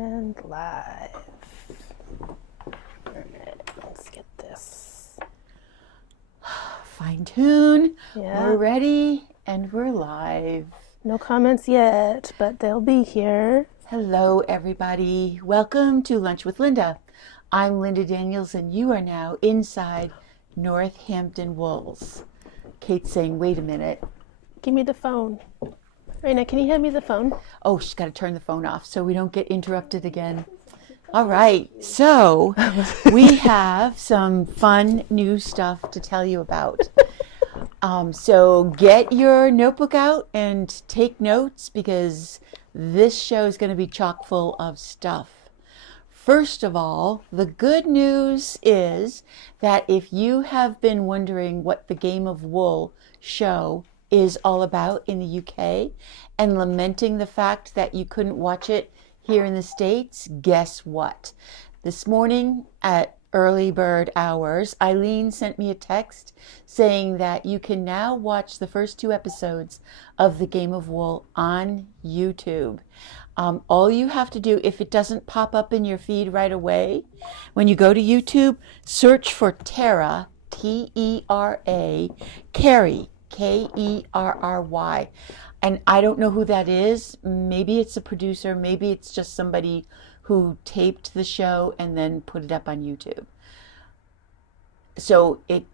And live. All right, let's get this. Fine tune. Yeah. We're ready and we're live. No comments yet, but they'll be here. Hello, everybody. Welcome to Lunch with Linda. I'm Linda Daniels, and you are now inside Northampton Wolves. Kate's saying, wait a minute. Give me the phone. Raina, can you hand me the phone? Oh, she's got to turn the phone off so we don't get interrupted again. All right, so we have some fun new stuff to tell you about. So get your notebook out and take notes because this show is going to be chock full of stuff. First of all, the good news is that if you have been wondering what the Game of Wool show is all about in the UK and lamenting the fact that you couldn't watch it here in the States, guess what? This morning at early bird hours, Eileen sent me a text saying that you can now watch the first 2 episodes of The Game of Wool on YouTube. All you have to do, if it doesn't pop up in your feed right away, when you go to YouTube, search for Tera, T-E-R-A, Kerry, Kerry. And I don't know who that is. Maybe it's a producer. Maybe it's just somebody who taped the show and then put it up on YouTube. So it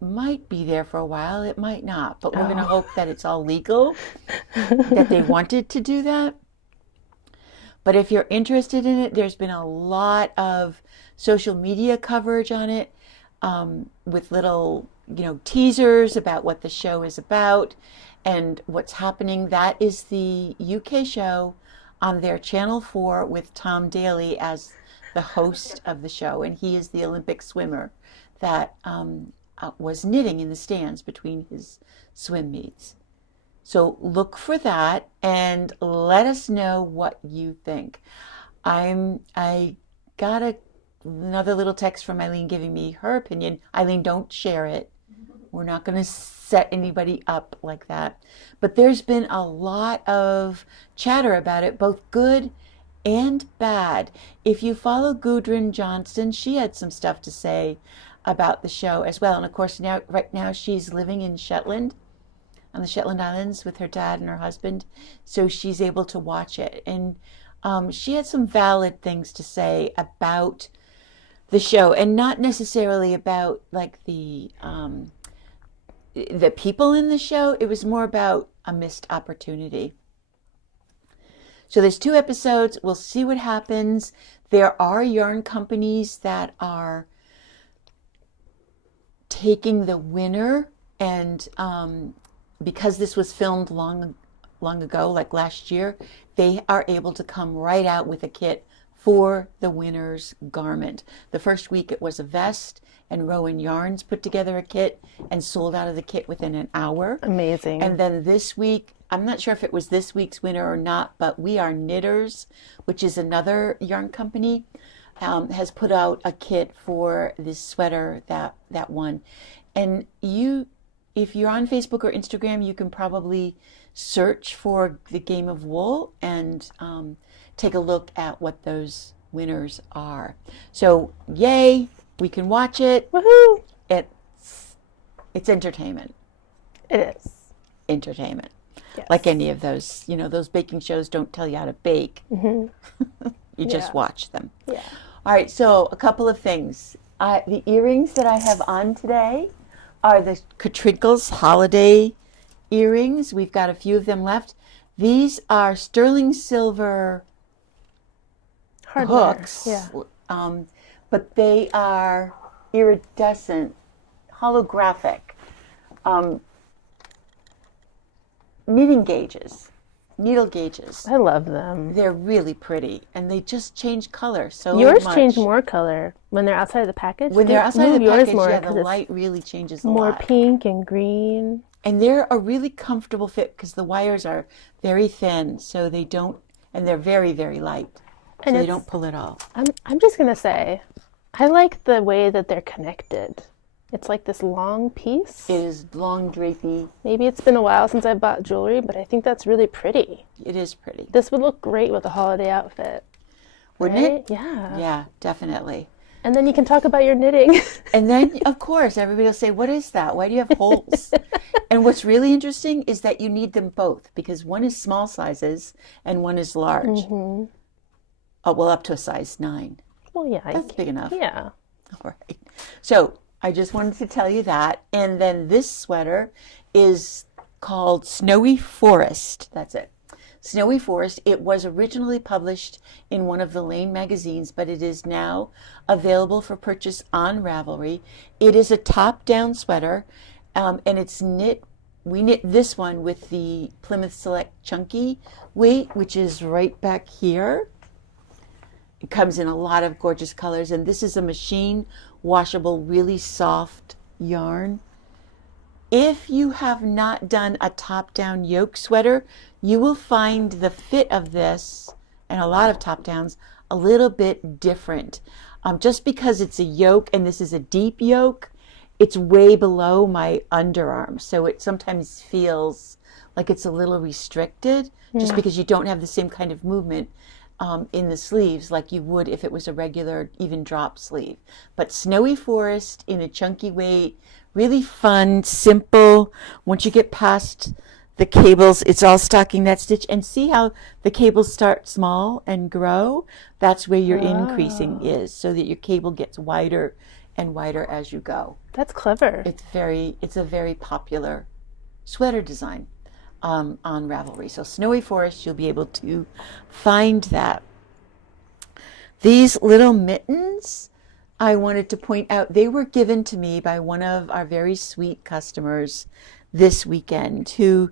might be there for a while. It might not. But we're going to hope that it's all legal, that they wanted to do that. But if you're interested in it, there's been a lot of social media coverage on it with little teasers about what the show is about and what's happening. That is the UK show on their Channel 4 with Tom Daley as the host of the show. And he is the Olympic swimmer that was knitting in the stands between his swim meets. So look for that and let us know what you think. I got another little text from Eileen giving me her opinion. Eileen, don't share it. We're not going to set anybody up like that. But there's been a lot of chatter about it, both good and bad. If you follow Gudrun Johnston, she had some stuff to say about the show as well. And of course, right now she's living in Shetland, on the Shetland Islands with her dad and her husband. So she's able to watch it. And she had some valid things to say about the show, and not necessarily about like the people in the show. It was more about a missed opportunity. So there's 2 episodes. We'll see what happens. There are yarn companies that are taking the winner, and because this was filmed long ago, like last year, they are able to come right out with a kit for the winner's garment. The first week it was a vest, and Rowan Yarns put together a kit and sold out of the kit within an hour. Amazing. And then this week, I'm not sure if it was this week's winner or not, but We Are Knitters, which is another yarn company, has put out a kit for this sweater that won. And if you're on Facebook or Instagram, you can probably search for the Game of Wool and take a look at what those winners are. So yay, we can watch it. Woohoo! It's entertainment. It is. Entertainment. Yes. Like any of those, those baking shows don't tell you how to bake. Mm-hmm. You just watch them. Yeah. All right, so a couple of things. The earrings that I have on today are the Katrinkles holiday earrings. We've got a few of them left. These are sterling silver Hardware. hooks, Yeah. but they are iridescent, holographic knitting gauges, needle gauges. I love them. They're really pretty, and they just change color so Yours much. change more color when they're outside of the package. When they're outside of the yours package, more, yeah, the 'cause it's light really changes a more lot. pink and green. And they're a really comfortable fit because the wires are very thin, so they don't, and they're very, very light, so And they it's- don't pull at all. I'm just gonna say, I like the way that they're connected. It's like this long piece. It is long, drapey. Maybe it's been a while since I bought jewelry, but I think that's really pretty. It is pretty. This would look great with a holiday outfit. Wouldn't it? Yeah. Yeah, definitely. And then you can talk about your knitting. And then, of course, everybody will say, what is that? Why do you have holes? And what's really interesting is that you need them both because one is small sizes and one is large. Oh, well, up to a size 9. Well, yeah. That's big enough. Yeah. All right. So I just wanted to tell you that. And then this sweater is called Snowy Forest. That's it. Snowy Forest. It was originally published in one of the Lane magazines, but it is now available for purchase on Ravelry. It is a top-down sweater, and it's knit. We knit this one with the Plymouth Select Chunky weight, which is right back here. It comes in a lot of gorgeous colors, and this is a machine washable, really soft yarn. If you have not done a top-down yoke sweater, you will find the fit of this, and a lot of top-downs, a little bit different. Just because it's a yoke, and this is a deep yoke, it's way below my underarm, so it sometimes feels like it's a little restricted, just because you don't have the same kind of movement in the sleeves like you would if it was a regular even drop sleeve. But Snowy Forest in a chunky weight, really fun, simple. Once you get past the cables, it's all stockinette stitch. And see how the cables start small and grow? That's where your increasing is, so that your cable gets wider and wider as you go. That's clever. It's a very popular sweater design on Ravelry. So Snowy Forest, you'll be able to find that. These little mittens, I wanted to point out, they were given to me by one of our very sweet customers this weekend who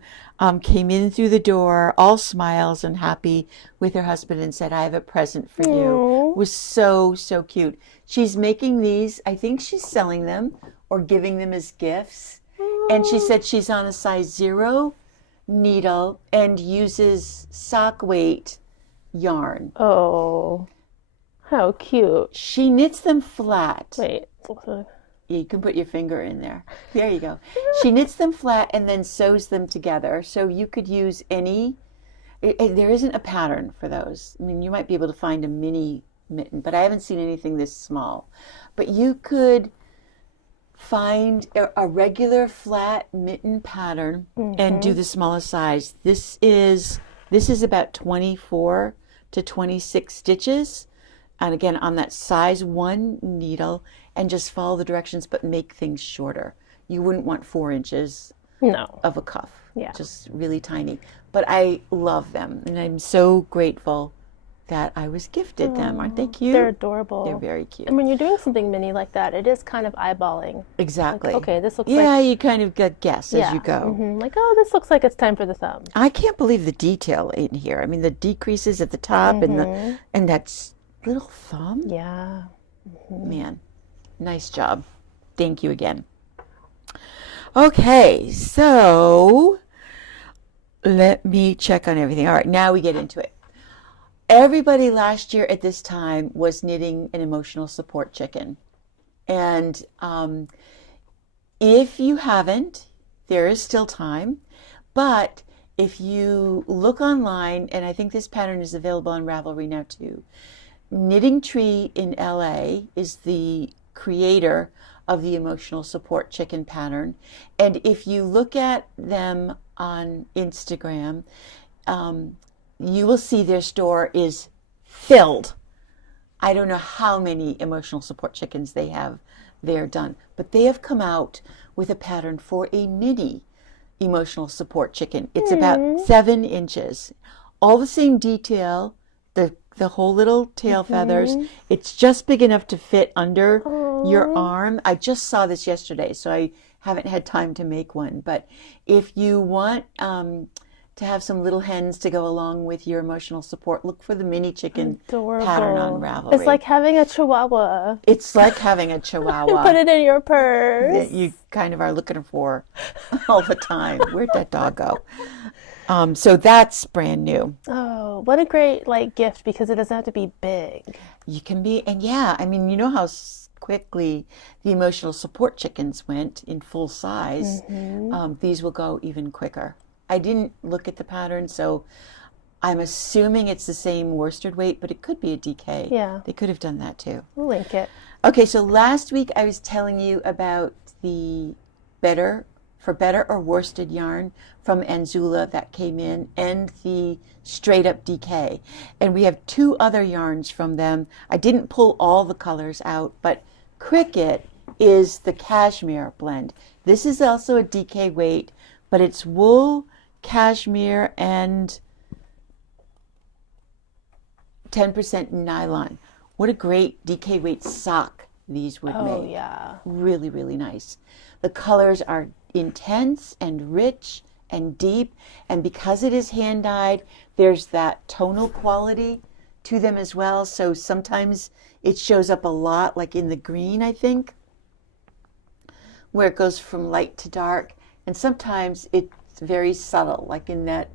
came in through the door all smiles and happy with her husband and said, I have a present for you. Aww. It was so, so cute. She's making these, I think she's selling them or giving them as gifts. And she said she's on a size 0 needle and uses sock weight yarn. Oh, how cute. She knits them flat. Wait. Yeah, you can put your finger in there. There you go. She knits them flat and then sews them together. So you could use any, there isn't a pattern for those. I mean, you might be able to find a mini mitten, but I haven't seen anything this small. But you could find a regular flat mitten pattern and do the smallest size. This is about 24 to 26 stitches. And again, on that size 1 needle, and just follow the directions, but make things shorter. You wouldn't want 4 inches of a cuff. Yeah. Just really tiny. But I love them, and I'm so grateful that I was gifted them. Aren't they cute? They're adorable. They're very cute. And when you're doing something mini like that, it is kind of eyeballing. Exactly. Like, okay, this looks yeah, like... you kind of get guess as you go. Like, oh, this looks like it's time for the thumb. I can't believe the detail in here. I mean, the decreases at the top and that's little thumb. Yeah. Man, nice job. Thank you again. Okay, so let me check on everything. All right, now we get into it. Everybody last year at this time was knitting an emotional support chicken. And if you haven't, there is still time. But if you look online, and I think this pattern is available on Ravelry now too, Knitting Tree in LA is the creator of the emotional support chicken pattern. And if you look at them on Instagram, you will see their store is filled. I don't know how many emotional support chickens they have there done, but they have come out with a pattern for a mini emotional support chicken. It's about 7 inches. All the same detail, the whole little tail feathers. It's just big enough to fit under your arm. I just saw this yesterday, so I haven't had time to make one. But if you want to have some little hens to go along with your emotional support, look for the mini chicken pattern on Ravelry. It's like having a chihuahua. It's like having a chihuahua. Put it in your purse. That you kind of are looking for all the time. Where'd that dog go? So that's brand new. Oh, what a great gift, because it doesn't have to be big. You can be, and yeah, I mean, you know how quickly the emotional support chickens went in full size, these will go even quicker. I didn't look at the pattern, so I'm assuming it's the same worsted weight, but it could be a DK. Yeah. They could have done that too. We'll link it. Okay, so last week I was telling you about the Better or Worsted yarn from Anzula that came in, and the Straight Up DK. And we have 2 other yarns from them. I didn't pull all the colors out, but Cricket is the cashmere blend. This is also a DK weight, but it's wool, cashmere, and 10% nylon. What a great DK weight sock these would make. Oh, yeah. Really, really nice. The colors are intense and rich and deep, and because it is hand dyed, there's that tonal quality to them as well. So sometimes it shows up a lot, like in the green, I think, where it goes from light to dark, and sometimes it's very subtle, like in that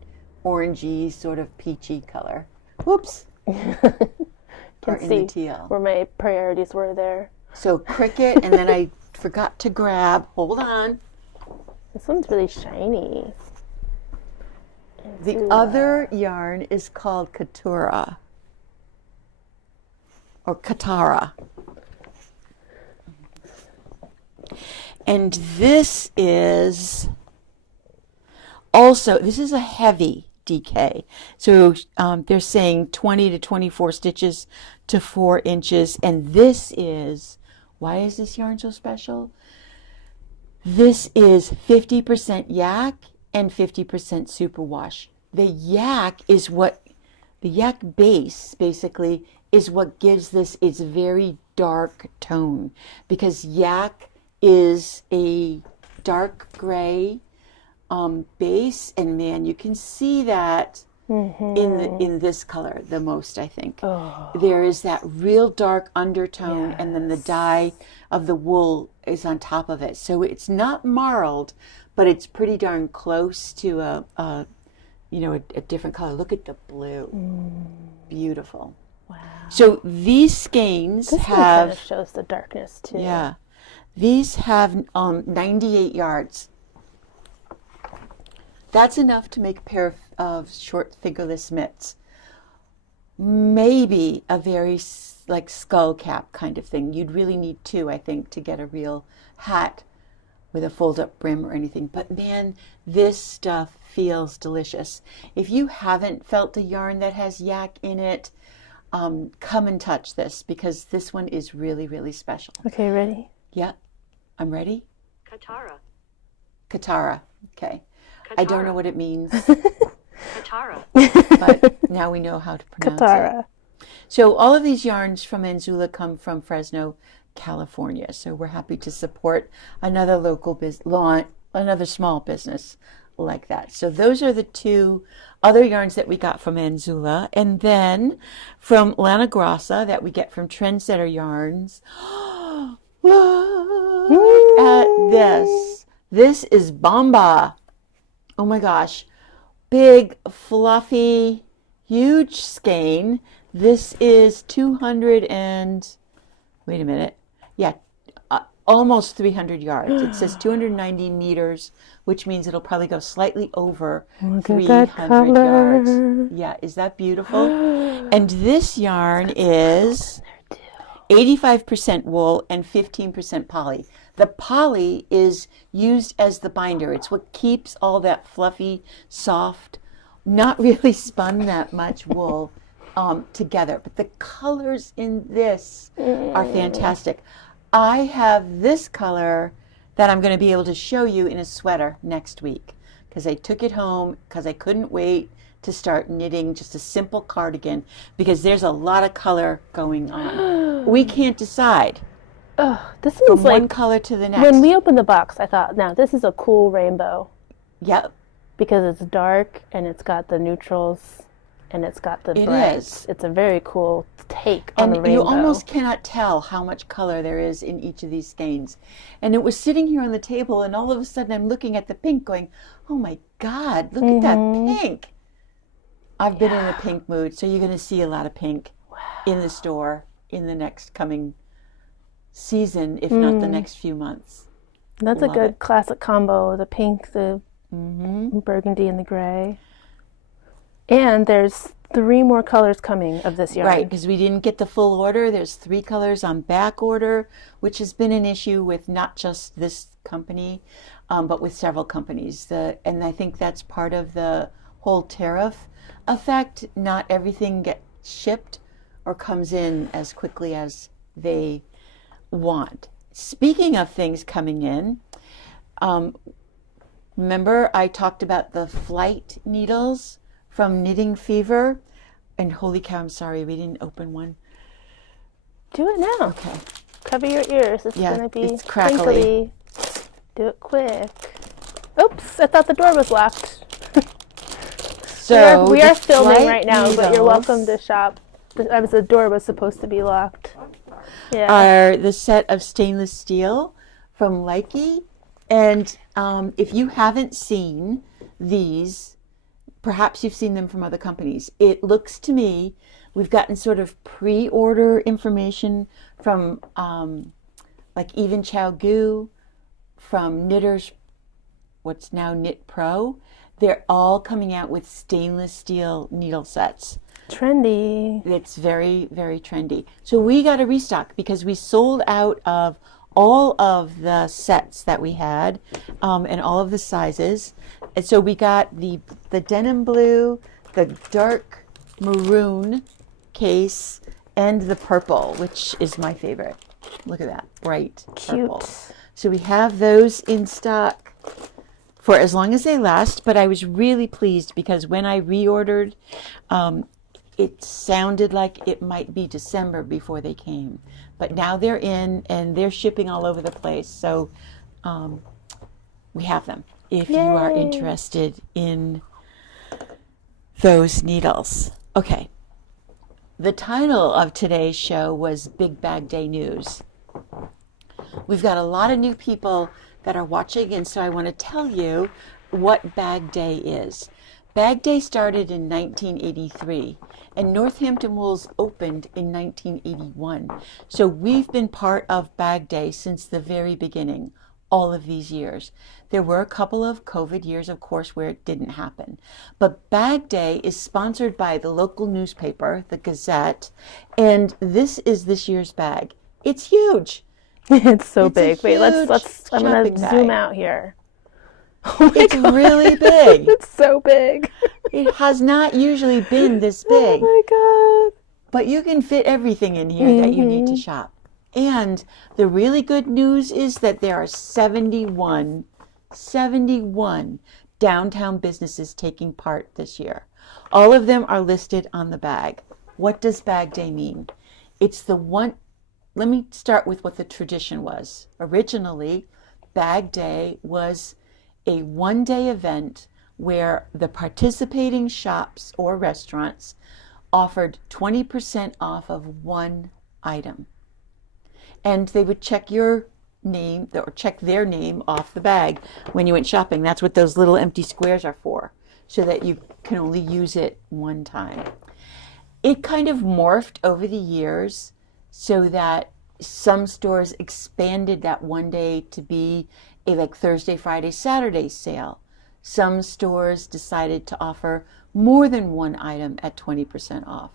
orangey sort of peachy color. Whoops. Or in the teal. Where my priorities were there. So Cricket, and then I forgot to grab, hold on, This one's really shiny. the other yarn is called Katura, or Katara. And this is also, this is a heavy DK. So they're saying 20 to 24 stitches to 4 inches. And this is, why is this yarn so special? This is 50% yak and 50% superwash. The yak is what, the yak base basically is what gives this its very dark tone, because yak is a dark gray base, and man, you can see that in this color the most, I think. Oh. There is that real dark undertone, and then the dye of the wool is on top of it. So it's not marled, but it's pretty darn close to a different color. Look at the blue. Beautiful. Wow. So these skeins This one have, kind of shows the darkness too. yeah, these have 98 yards. That's enough to make a pair of short fingerless mitts. Maybe a very like skull cap kind of thing. You'd really need 2, I think, to get a real hat with a fold-up brim or anything. But man, this stuff feels delicious. If you haven't felt a yarn that has yak in it, come and touch this, because this one is really, really special. Okay, ready? Yeah, I'm ready. Katara. Katara. Okay. I don't know what it means, Katara. but now we know how to pronounce Katara. it. So all of these yarns from Anzula come from Fresno, California. So we're happy to support another local another small business like that. So those are the 2 other yarns that we got from Anzula. And then from Lana Grassa that we get from Trendsetter Yarns. Look at this. This is Bamba. Oh my gosh. Big, fluffy, huge skein. This is 200 and, wait a minute. Yeah, almost 300 yards. It says 290 meters, which means it'll probably go slightly over 300 yards. Yeah, is that beautiful? And this yarn is 85% wool and 15% poly. The poly is used as the binder. It's what keeps all that fluffy, soft, not really spun that much wool together. But the colors in this are fantastic. I have this color that I'm going to be able to show you in a sweater next week, because I took it home because I couldn't wait to start knitting just a simple cardigan, because there's a lot of color going on. We can't decide Oh, this from is one like, color to the next. when we opened the box, I thought, now this is a cool rainbow, Yep, because it's dark and it's got the neutrals and it's got the It brights. is. It's a very cool take on the and rainbow. you almost cannot tell how much color there is in each of these skeins. And it was sitting here on the table, and all of a sudden I'm looking at the pink going, oh my God, look at that pink. I've been in a pink mood, so you're going to see a lot of pink in the store in the next coming season, if not the next few months. That's a Love good it. classic combo, the pink, the burgundy, and the gray. And there's 3 more colors coming of this yarn. Right, because we didn't get the full order. There's 3 colors on back order, which has been an issue with not just this company, but with several companies. And I think that's part of the whole tariff effect. Not everything gets shipped or comes in as quickly as they want. Speaking of things coming in, remember I talked about the flight needles from Knitting Fever? And holy cow, I'm sorry, we didn't open one. Do it now. Okay. Cover your ears. It's Yeah, going to be it's crackly. crinkly. Do it quick. Oops, I thought the door was locked. So we are the filming flight right now, but you're needles welcome to shop. The door was supposed to be locked. Yeah. are the set of stainless steel from Leike. And if you haven't seen these, perhaps you've seen them from other companies. It looks to me, we've gotten sort of pre-order information from like Even Chow Gu, from Knitters, what's now Knit Pro. They're all coming out with stainless steel needle sets. Trendy. It's very, very trendy. So we got a restock because we sold out of all of the sets that we had and all of the sizes. And so we got the denim blue, the dark maroon case, and the purple, which is my favorite. Look at that, bright purple. Cute. So we have those in stock for as long as they last, but I was really pleased because when I reordered, it sounded like it might be December before they came. But now they're in and they're shipping all over the place. So we have them if you are Yay. interested in those needles. Okay. The title of today's show was Big Bag Day News. We've got a lot of new people that are watching, and so I want to tell you what Bag Day is. Bag Day started in 1983, and Northampton Wools opened in 1981. So we've been part of Bag Day since the very beginning, all of these years. There were a couple of COVID years, of course, where it didn't happen. But Bag Day is sponsored by the local newspaper, the Gazette, and this is this year's bag. It's huge. It's so It's a big. Wait, let's huge I'm going shopping to bag. zoom out here. Oh my It's God. really big. It's so big. It has not usually been this Oh big, my God. but you can fit everything in here that you need to shop. And the really good news is that there are 71 downtown businesses taking part this year. All of them are listed on the bag. What does Bag Day mean? It's the one, let me start with what the tradition was. Originally, Bag Day was a one-day event where the participating shops or restaurants offered 20% off of one item. And they would check your name or check their name off the bag when you went shopping. That's what those little empty squares are for, so that you can only use it one time. It kind of morphed over the years so that some stores expanded that one day to be a like Thursday, Friday, Saturday sale. Some stores decided to offer more than one item at 20% off.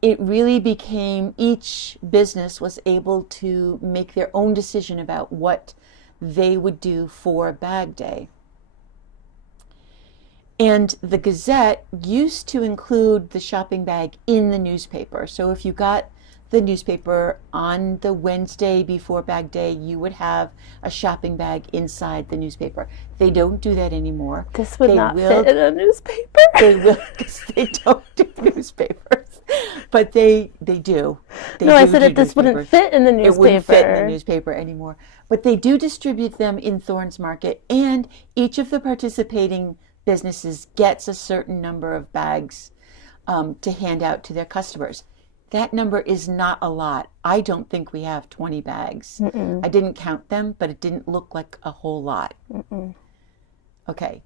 It really became each business was able to make their own decision about what they would do for Bag Day. And the Gazette used to include the shopping bag in the newspaper. So if you got the newspaper on the Wednesday before Bag Day, you would have a shopping bag inside the newspaper. They don't do that anymore. This would They not will- fit in a newspaper. They will, because they don't do newspapers, but they do. They No, I do said do that this wouldn't newspapers. fit in the newspaper. It wouldn't fit in the newspaper anymore. But they do distribute them in Thorns Market, and each of the participating businesses gets a certain number of bags to hand out to their customers. That number is not a lot. I don't think we have 20 bags. I didn't count them, but it didn't look like a whole lot. Okay.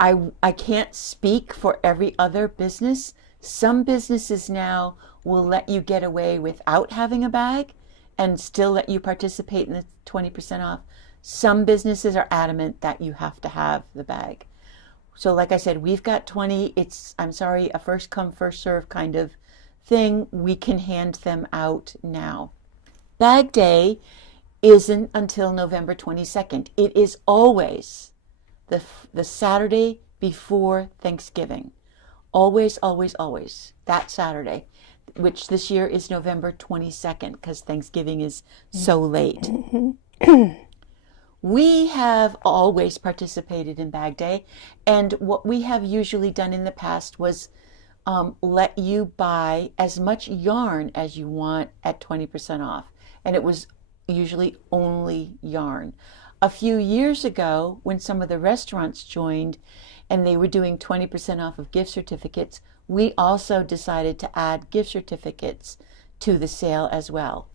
I can't speak for every other business. Some businesses now will let you get away without having a bag and still let you participate in the 20% off. Some businesses are adamant that you have to have the bag. So like I said, we've got 20. It's, I'm sorry, a first come, first serve kind of thing. We can hand them out now. Bag Day isn't until November 22nd. It is always the Saturday before Thanksgiving. Always, always, always. That Saturday, which this year is November 22nd because Thanksgiving is so late. We have always participated in Bag Day, and what we have usually done in the past was let you buy as much yarn as you want at 20% off, and it was usually only yarn. A few years ago, when some of the restaurants joined and they were doing 20% off of gift certificates, we also decided to add gift certificates to the sale as well.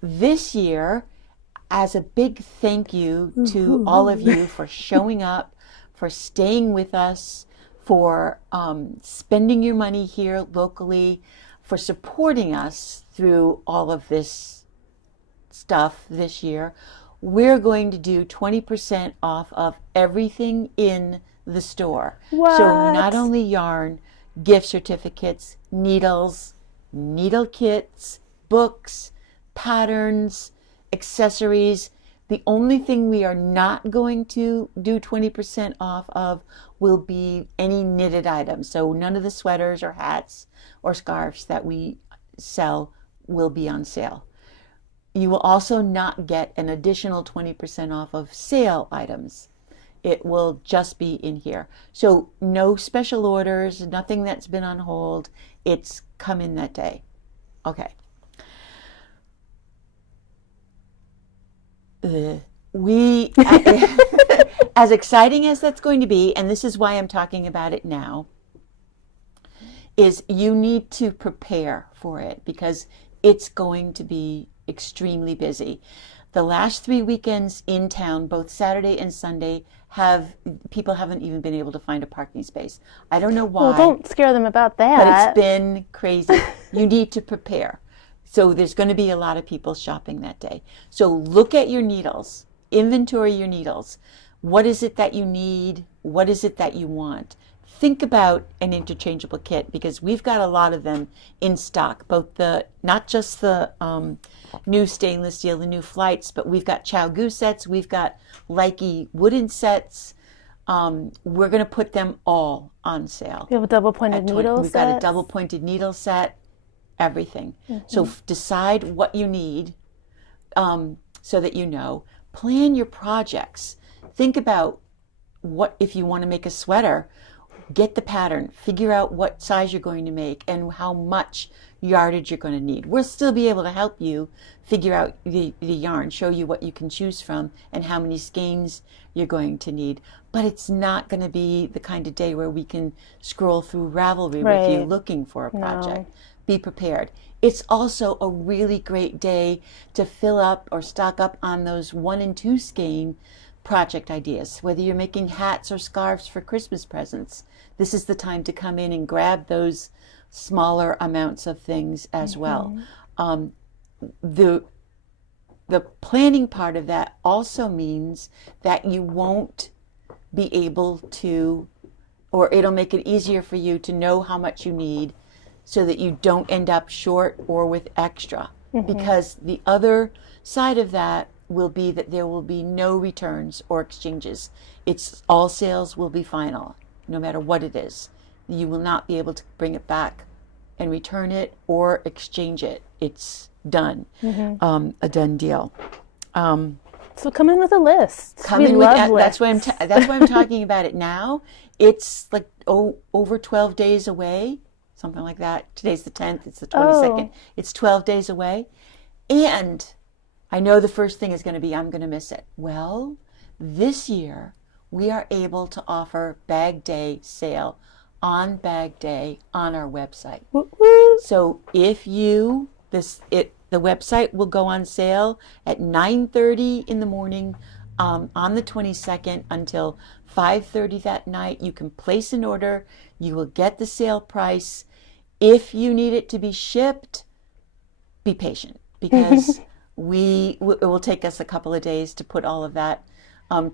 This year, as a big thank you to all of you for showing up, for staying with us, for spending your money here locally, for supporting us through all of this stuff this year, we're going to do 20% off of everything in the store. What? So not only yarn, gift certificates, needles, needle kits, books, patterns, accessories. The only thing we are not going to do 20% off of will be any knitted items. So none of the sweaters or hats or scarves that we sell will be on sale. You will also not get an additional 20% off of sale items. It will just be in here. So no special orders, nothing that's been on hold. It's come in that day. Okay. We, as exciting as that's going to be, and this is why I'm talking about it now, is you need to prepare for it because it's going to be extremely busy. The last 3 weekends in town, both Saturday and Sunday, people haven't even been able to find a parking space. I don't know why. Well, don't scare them about that. But it's been crazy. You need to prepare. So there's going to be a lot of people shopping that day. So look at your needles, inventory your needles. What is it that you need? What is it that you want? Think about an interchangeable kit because we've got a lot of them in stock, both not just the new stainless steel, the new flights, but we've got ChiaoGoo sets, we've got Likey wooden sets. We're going to put them all on sale. You have a double pointed needle set? We've got a double pointed needle set. Everything. So decide what you need so that you know. Plan your projects. Think about what if you want to make a sweater, get the pattern, figure out what size you're going to make and how much yardage you're going to need. We'll still be able to help you figure out the yarn, show you what you can choose from and how many skeins you're going to need. But it's not going to be the kind of day where we can scroll through Ravelry with you looking for a project. No. Be prepared. It's also a really great day to fill up or stock up on those 1 and 2 skein project ideas. Whether you're making hats or scarves for Christmas presents, this is the time to come in and grab those smaller amounts of things as well. The planning part of that also means that you won't be able to, or it'll make it easier for you to know how much you need so that you don't end up short or with extra. Because the other side of that will be that there will be no returns or exchanges. It's all sales will be final, no matter what it is. You will not be able to bring it back and return it or exchange it. It's done, a done deal. So come in with a list. That's why I'm talking about it now. It's like over 12 days away. Something like that. Today's the 10th. It's the 22nd. It's 12 days away. And I know the first thing is going to be, I'm going to miss it. Well, this year we are able to offer Bag Day sale on Bag Day on our website. So if the website will go on sale at 9:30 in the morning on the 22nd until 5:30 that night. You can place an order. You will get the sale price If you need it to be shipped, be patient, because it will take us a couple of days to put all of that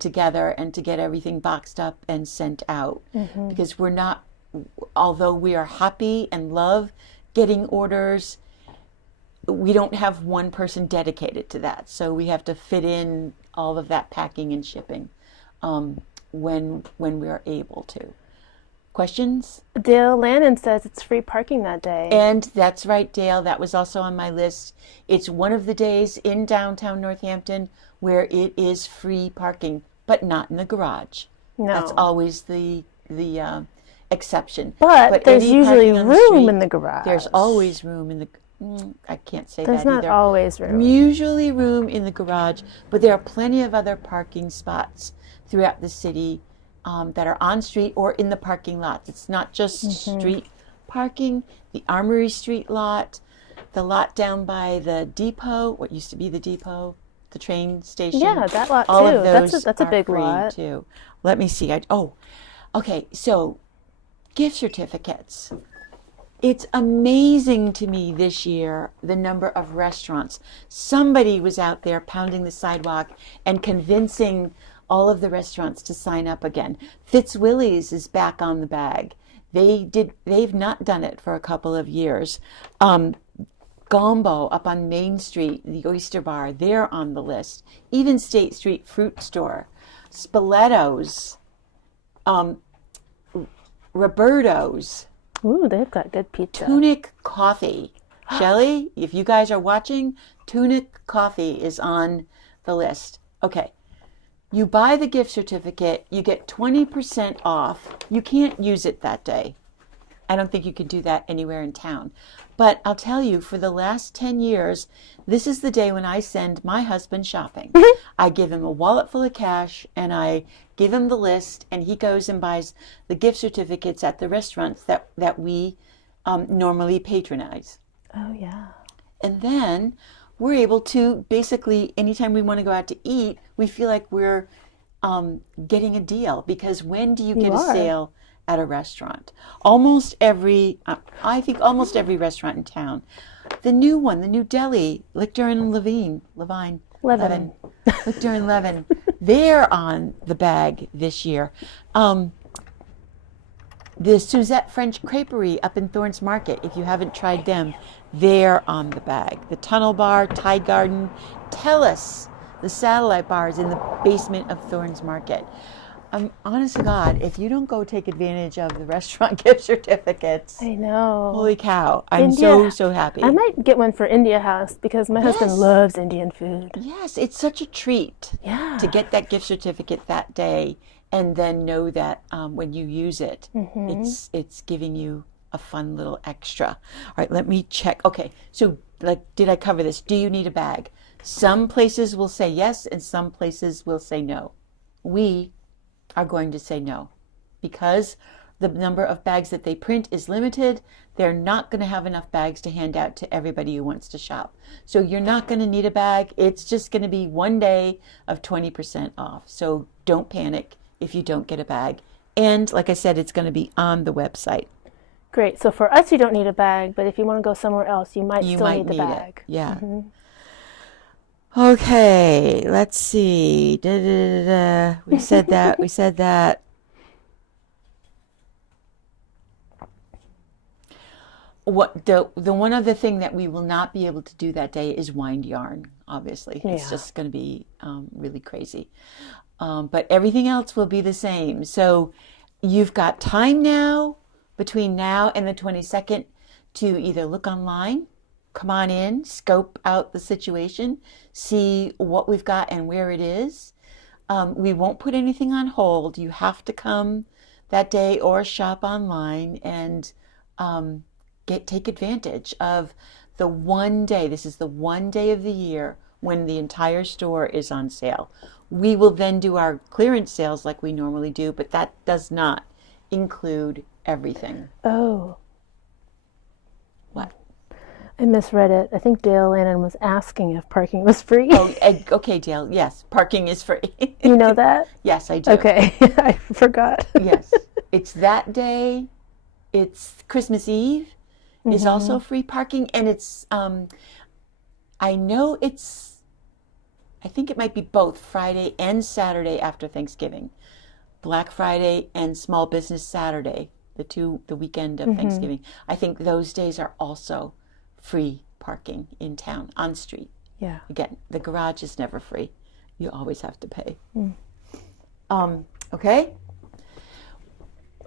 together and to get everything boxed up and sent out. Because we're not, although we are happy and love getting orders, we don't have one person dedicated to that. So we have to fit in all of that packing and shipping when we are able to. Questions? Dale Lannon says it's free parking that day. And that's right, Dale. That was also on my list. It's one of the days in downtown Northampton where it is free parking, but not in the garage. No. That's always the exception. But there's any usually parking on the room street, in the garage. There's always room in the. I can't say There's that not either. always room. Usually room in the garage, but there are plenty of other parking spots throughout the city that are on street or in the parking lots. It's not just street parking. The Armory Street lot, the lot down by the depot, what used to be the depot, the train station. Yeah, that lot all too. Of those That's a are big free lot. too. Let me see. Okay. So, gift certificates. It's amazing to me this year, the number of restaurants. Somebody was out there pounding the sidewalk and convincing all of the restaurants to sign up again. Fitzwillies is back on the bag. They've not done it for a couple of years. Gombo up on Main Street, the Oyster Bar, they're on the list. Even State Street Fruit Store, Spoletos, Roberto's, Ooh, they've got good pizza. Tunic Coffee. Shelley, if you guys are watching, Tunic Coffee is on the list. Okay. You buy the gift certificate, you get 20% off. You can't use it that day. I don't think you can do that anywhere in town. But I'll tell you, for the last 10 years, this is the day when I send my husband shopping. I give him a wallet full of cash, and I give him the list, and he goes and buys the gift certificates at the restaurants that we normally patronize. Oh, yeah. And then we're able to basically, anytime we want to go out to eat, we feel like we're getting a deal. Because when do you get a sale at a restaurant? I think almost every restaurant in town. The new one, the new deli, Lichter and Levine, Lichter and Levin, they're on the bag this year. The Suzette French Creperie up in Thorns Market, if you haven't tried them, they're on the bag. The Tunnel Bar, Tide Garden, Tellus, the satellite bars in the basement of Thorns Market. Honest to God, if you don't go take advantage of the restaurant gift certificates, I know. holy cow, I'm so happy. I might get one for India House because my husband loves Indian food. Yes, it's such a treat to get that gift certificate that day and then know that when you use it, it's giving you a fun little extra. All right, let me check. Okay, so did I cover this? Do you need a bag? Some places will say yes and some places will say no. We are going to say no because the number of bags that they print is limited. They're not going to have enough bags to hand out to everybody who wants to shop. So you're not going to need a bag. It's just going to be one day of 20% off. So don't panic if you don't get a bag. And like I said, it's going to be on the website. Great. So for us, you don't need a bag, but if you want to go somewhere else, you might still need the bag. It. Yeah. Okay, let's see. We said that. What the one other thing that we will not be able to do that day is wind yarn. Obviously, it's just going to be really crazy. But everything else will be the same. So you've got time now between now and the 22nd to either look online, come on in, scope out the situation, see what we've got and where it is. We won't put anything on hold. You have to come that day or shop online and take advantage of the one day. This is the one day of the year when the entire store is on sale. We will then do our clearance sales like we normally do, but that does not include everything. Oh. What? I misread it. I think Dale Lannon was asking if parking was free. Oh, okay, Dale. Yes, parking is free. You know that? Yes, I do. Okay, I forgot. Yes. It's that day. It's Christmas Eve. is also free parking, and it's I know I think it might be both Friday and Saturday after Thanksgiving. Black Friday and Small Business Saturday, the weekend of Thanksgiving. I think those days are also free parking in town, on street. Yeah. Again, the garage is never free. You always have to pay. Okay?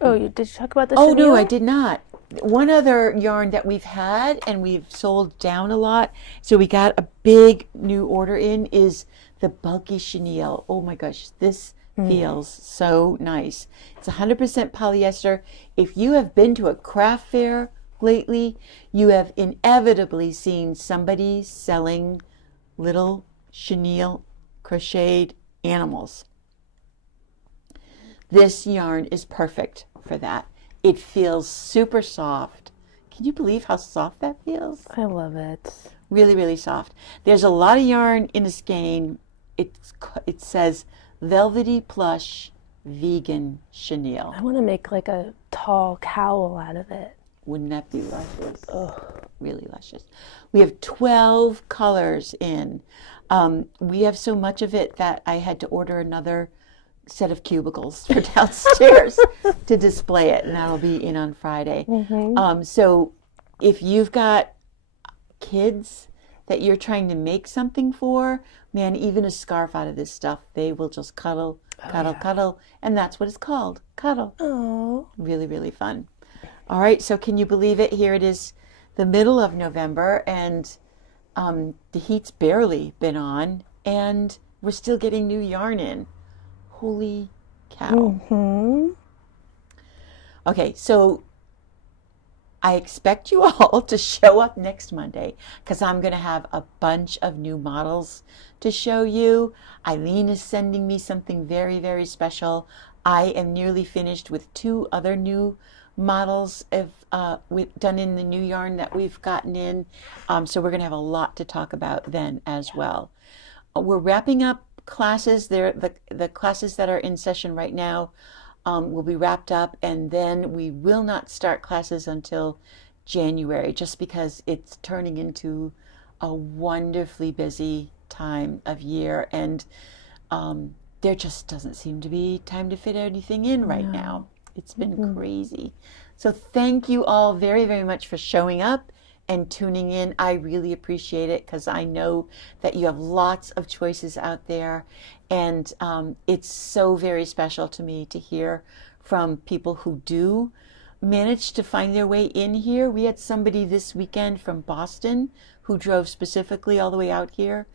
Oh, did you talk about the Oh, no, chenille? I did not. One other yarn that we've had and we've sold down a lot, so we got a big new order in, is the bulky chenille. Oh my gosh, this feels so nice. It's 100% polyester. If you have been to a craft fair lately, you have inevitably seen somebody selling little chenille crocheted animals. This yarn is perfect for that. It feels super soft. Can you believe how soft that feels? I love it. Really, really soft. There's a lot of yarn in this skein. It says velvety plush vegan chenille. I want to make like a tall cowl out of it. Wouldn't that be luscious? Oh, really luscious. We have 12 colors in. We have so much of it that I had to order another set of cubicles for downstairs to display it, and that'll be in on Friday. So if you've got kids that you're trying to make something for, man, even a scarf out of this stuff, they will just cuddle, cuddle, and that's what it's called, cuddle. Oh. Really, really fun. All right, so can you believe it? Here it is, the middle of November, and the heat's barely been on, and we're still getting new yarn in. Holy cow. Okay, so I expect you all to show up next Monday because I'm going to have a bunch of new models to show you. Eileen is sending me something very, very special. I am nearly finished with 2 other new models done in the new yarn that we've gotten in. So we're going to have a lot to talk about then as well. We're wrapping up classes. The classes that are in session right now will be wrapped up, and then we will not start classes until January, just because it's turning into a wonderfully busy time of year, and there just doesn't seem to be time to fit anything in right now. It's been crazy. So thank you all very, very much for showing up and tuning in. I really appreciate it because I know that you have lots of choices out there, and it's so very special to me to hear from people who do manage to find their way in here. We had somebody this weekend from Boston who drove specifically all the way out here.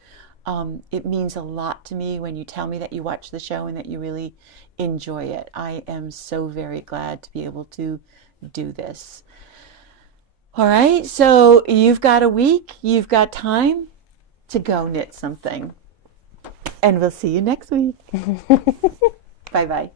It means a lot to me when you tell me that you watch the show and that you really enjoy it. I am so very glad to be able to do this. All right, so you've got a week, you've got time to go knit something. And we'll see you next week. Bye-bye.